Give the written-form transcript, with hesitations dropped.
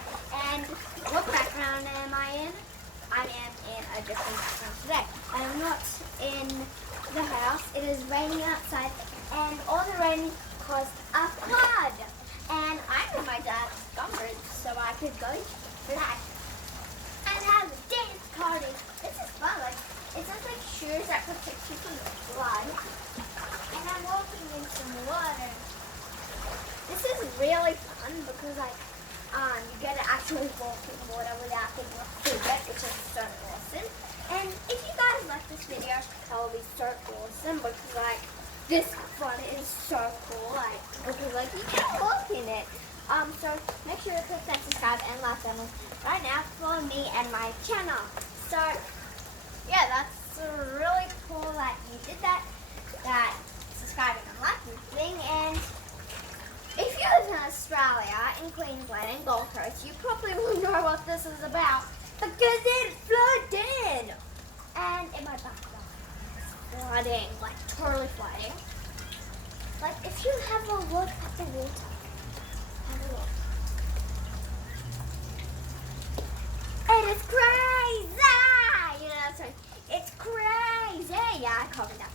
here. And what background am I in? I am in a different background today. I am not in the house. It is raining outside, and all the rain caused a flood. And I'm in my dad's Gumbridge, so I could go for that and have a dance party. This is fun. Like, it's just like shoes that protect you from the flood. And I'm walking in some water. This is really fun because like you get to actually walk in water without getting wet, which is so awesome. And if you guys like this video, that will be so awesome because like this fun is so cool. Like because like you can walk in it. So make sure to click that subscribe and like button right now for me and my channel. So yeah, that's really cool that you did that. That subscribing and liking thing. And if you live in Australia, in Queensland, and Gold Coast, you probably will know what this is about because it's flooding. And in my backyard, it's flooding, like totally flooding. Like if you have a look at the water, have a look. It is crazy. You know, so it's crazy. Yeah, I covered that.